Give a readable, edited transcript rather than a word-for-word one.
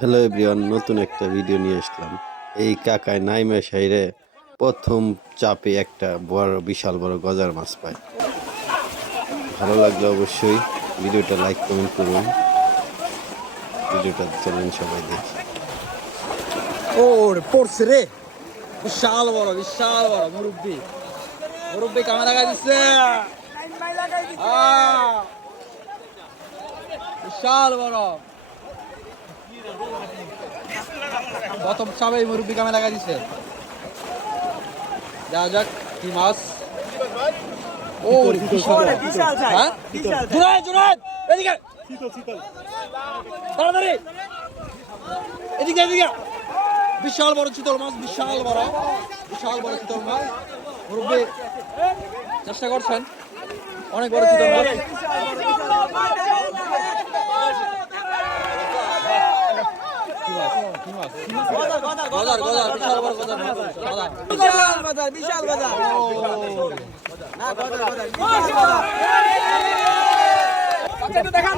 Hello everyone, নতুন একটা video নিয়ে আসলাম। এই কাকায় নাইমা সাইরে প্রথম চাপে একটা বড় বিশাল বড় গজার মাছ পায়। ভালো লাগলে অবশ্যই ভিডিওটা লাইক কমেন্ট করুন। ভিডিওটা চলেন সবাই দেখি। ওরে পড়ছে রে, বিশাল বড় মুরব্বি মুরব্বি ক্যামেরা লাগাই দিচ্ছে। বিশাল বড় প্রথম সবাই মুরব্বি ক্যামেরা লাগাই দিচ্ছে। যা যাক কি মাছ। ও বিশাল সাইজ, হ্যাঁ বিশাল সাইজ। জুনায়েদ এদিকে তাড়াতাড়ি এদিকে এদিকে। বিশাল বড় চিতল মাছ, বিশাল বড় চিতল মাছ। মুরব্বি চেষ্টা করছেন, অনেক বড় চিতল মাছ। গজার বিশাল বড় গজার মাছ। বিশাল বাজার। দেখান